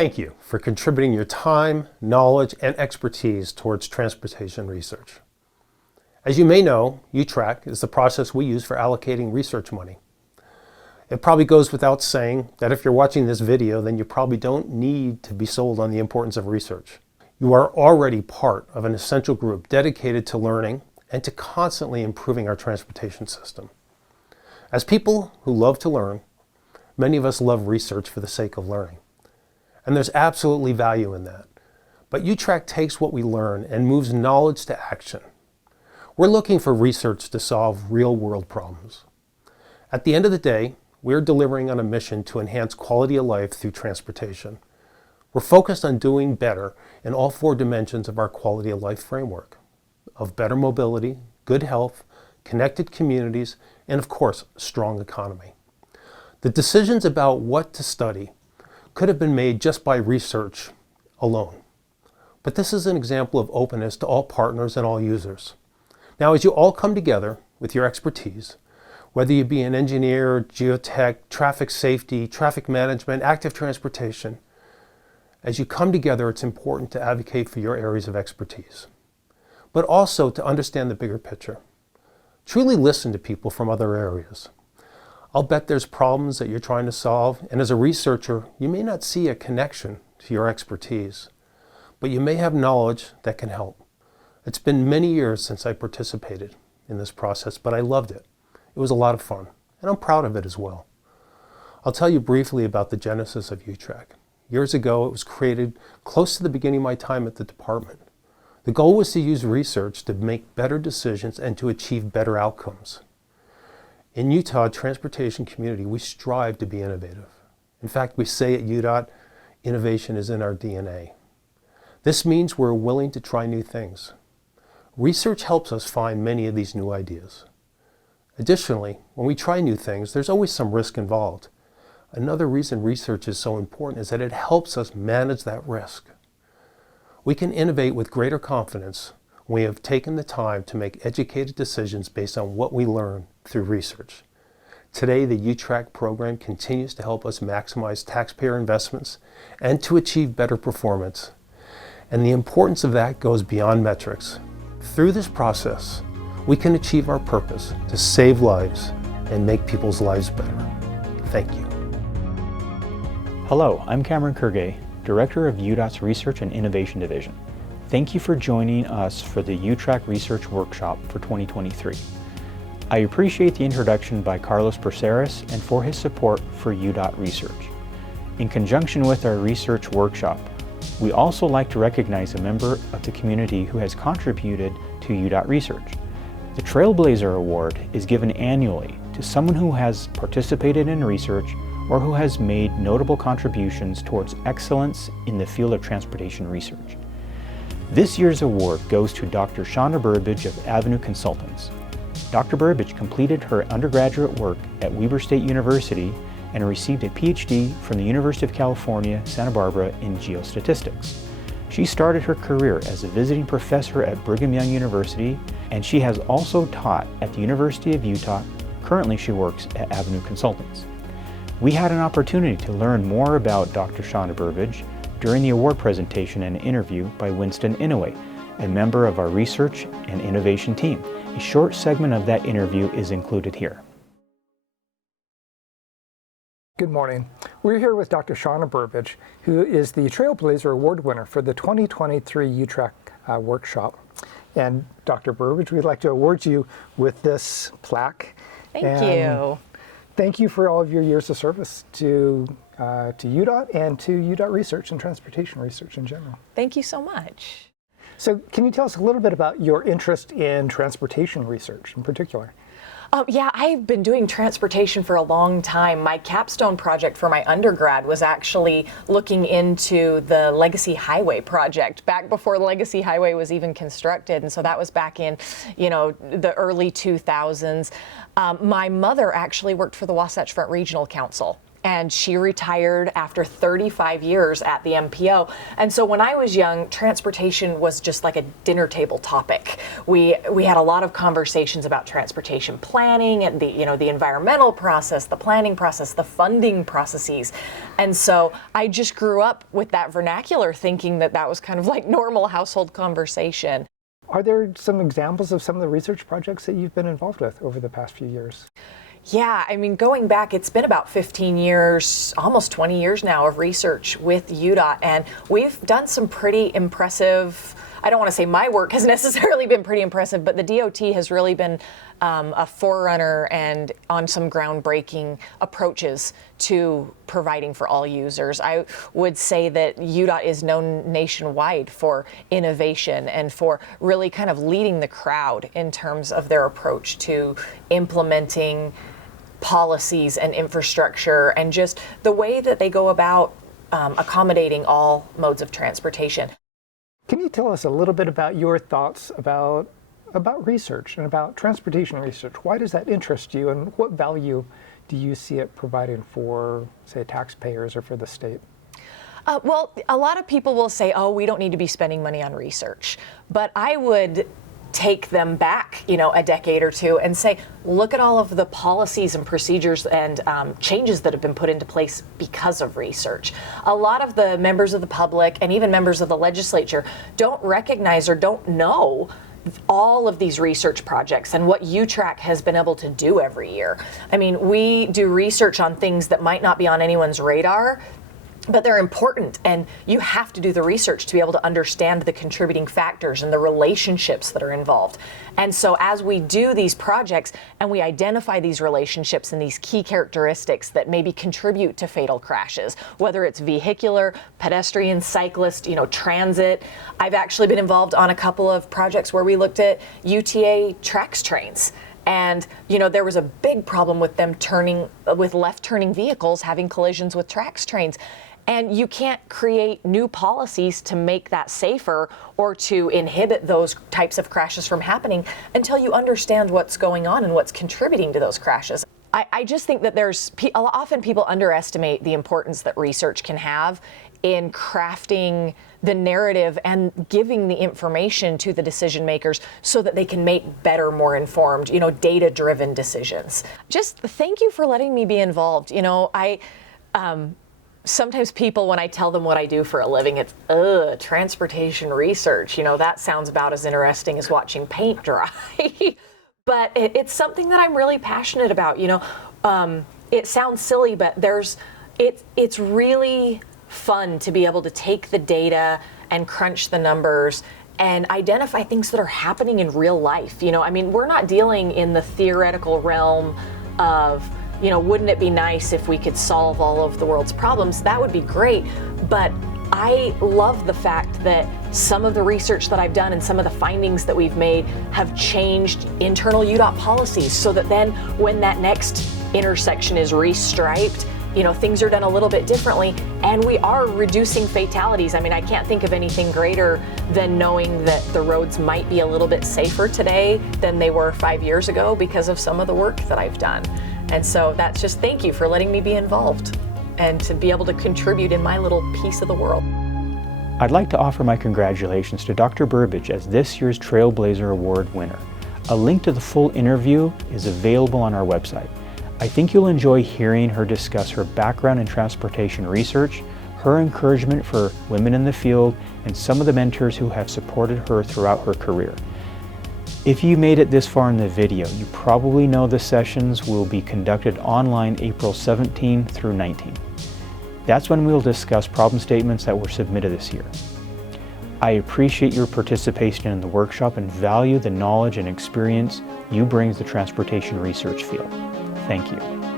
Thank you for contributing your time, knowledge, and expertise towards transportation research. As you may know, UTRAC is the process we use for allocating research money. It probably goes without saying that if you're watching this video, then you probably don't need to be sold on the importance of research. You are already part of an essential group dedicated to learning and to constantly improving our transportation system. As people who love to learn, many of us love research for the sake of learning. And there's absolutely value in that. But UTRAC takes what we learn and moves knowledge to action. We're looking for research to solve real-world problems. At the end of the day, we're delivering on a mission to enhance quality of life through transportation. We're focused on doing better in all four dimensions of our quality of life framework, of better mobility, good health, connected communities, and of course, a strong economy. The decisions about what to study could have been made just by research alone. But this is an example of openness to all partners and all users. Now, as you all come together with your expertise, whether you be an engineer, geotech, traffic safety, traffic management, active transportation, as you come together, it's important to advocate for your areas of expertise, but also to understand the bigger picture. Truly listen to people from other areas. I'll bet there's problems that you're trying to solve, and as a researcher, you may not see a connection to your expertise, but you may have knowledge that can help. It's been many years since I participated in this process, but I loved it. It was a lot of fun, and I'm proud of it as well. I'll tell you briefly about the genesis of UTRAC. Years ago, it was created close to the beginning of my time at the department. The goal was to use research to make better decisions and to achieve better outcomes. In Utah transportation community, we strive to be innovative. In fact, we say at UDOT, innovation is in our DNA. This means we're willing to try new things. Research helps us find many of these new ideas. Additionally, when we try new things, there's always some risk involved. Another reason research is so important is that it helps us manage that risk. We can innovate with greater confidence when we have taken the time to make educated decisions based on what we learn through research. Today, the UTRAC program continues to help us maximize taxpayer investments and to achieve better performance. And the importance of that goes beyond metrics. Through this process, we can achieve our purpose to save lives and make people's lives better. Thank you. Hello, I'm Cameron Kergaye, Director of UDOT's Research and Innovation Division. Thank you for joining us for the UTRAC Research Workshop for 2023. I appreciate the introduction by Carlos Braceras and for his support for UDOT Research. In conjunction with our research workshop, we also like to recognize a member of the community who has contributed to UDOT Research. The Trailblazer Award is given annually to someone who has participated in research or who has made notable contributions towards excellence in the field of transportation research. This year's award goes to Dr. Shaunna Burbidge of Avenue Consultants. Dr. Burbidge completed her undergraduate work at Weber State University and received a Ph.D. from the University of California, Santa Barbara in geostatistics. She started her career as a visiting professor at Brigham Young University, and she has also taught at the University of Utah. Currently, she works at Avenue Consultants. We had an opportunity to learn more about Dr. Shaunna Burbidge during the award presentation and interview by Winston Inouye, a member of our research and innovation team. A short segment of that interview is included here. Good morning. We're here with Dr. Shaunna Burbidge, who is the Trailblazer Award winner for the 2023 UTRAC workshop. And Dr. Burbidge, we'd like to award you with this plaque. Thank you. Thank you for all of your years of service to UDOT and to UDOT research and transportation research in general. Thank you so much. So can you tell us a little bit about your interest in transportation research in particular? Yeah, I've been doing transportation for a long time. My capstone project for my undergrad was actually looking into the Legacy Highway project back before the Legacy Highway was even constructed. And so that was back in, the early 2000s. My mother actually worked for the Wasatch Front Regional Council. and she retired after 35 years at the MPO. And so when I was young, transportation was just like a dinner table topic. We had a lot of conversations about transportation planning and the environmental process, the planning process, the funding processes. And so I just grew up with that vernacular, thinking that that was kind of like normal household conversation. Are there some examples of some of the research projects that you've been involved with over the past few years? Yeah, I mean, going back, it's been about 15 years, almost 20 years now of research with UDOT, and we've done some pretty impressive, I don't want to say my work has necessarily been pretty impressive, but the DOT has really been a forerunner and on some groundbreaking approaches to providing for all users. I would say that UDOT is known nationwide for innovation and for really kind of leading the crowd in terms of their approach to implementing policies and infrastructure and just the way that they go about accommodating all modes of transportation. Can you tell us a little bit about your thoughts about research and about transportation research? Why does that interest you, and what value do you see it providing for, say, taxpayers or for the state? Well, a lot of people will say, oh, we don't need to be spending money on research. But I would take them back, a decade or two and say, look at all of the policies and procedures and changes that have been put into place because of research. A lot of the members of the public and even members of the legislature don't recognize or don't know all of these research projects and what UTRAC has been able to do every year. I mean, we do research on things that might not be on anyone's radar, but they're important, and you have to do the research to be able to understand the contributing factors and the relationships that are involved. And so as we do these projects and we identify these relationships and these key characteristics that maybe contribute to fatal crashes, whether it's vehicular, pedestrian, cyclist, transit. I've actually been involved on a couple of projects where we looked at UTRAC trains. And, there was a big problem with them with left-turning vehicles having collisions with TRAX trains. And you can't create new policies to make that safer or to inhibit those types of crashes from happening until you understand what's going on and what's contributing to those crashes. I just think that often people underestimate the importance that research can have in crafting the narrative and giving the information to the decision makers so that they can make better, more informed, data-driven decisions. Just thank you for letting me be involved. Sometimes people, when I tell them what I do for a living, it's, transportation research. That sounds about as interesting as watching paint dry. But it's something that I'm really passionate about. It sounds silly, but it's really fun to be able to take the data and crunch the numbers and identify things that are happening in real life. We're not dealing in the theoretical realm of, wouldn't it be nice if we could solve all of the world's problems? That would be great. But I love the fact that some of the research that I've done and some of the findings that we've made have changed internal UDOT policies so that then when that next intersection is restriped, things are done a little bit differently, and we are reducing fatalities. I can't think of anything greater than knowing that the roads might be a little bit safer today than they were 5 years ago because of some of the work that I've done. And so that's just thank you for letting me be involved and to be able to contribute in my little piece of the world. I'd like to offer my congratulations to Dr. Burbidge as this year's Trailblazer Award winner. A link to the full interview is available on our website. I think you'll enjoy hearing her discuss her background in transportation research, her encouragement for women in the field, and some of the mentors who have supported her throughout her career. If you made it this far in the video, you probably know the sessions will be conducted online April 17 through 19. That's when we'll discuss problem statements that were submitted this year. I appreciate your participation in the workshop and value the knowledge and experience you bring to the transportation research field. Thank you.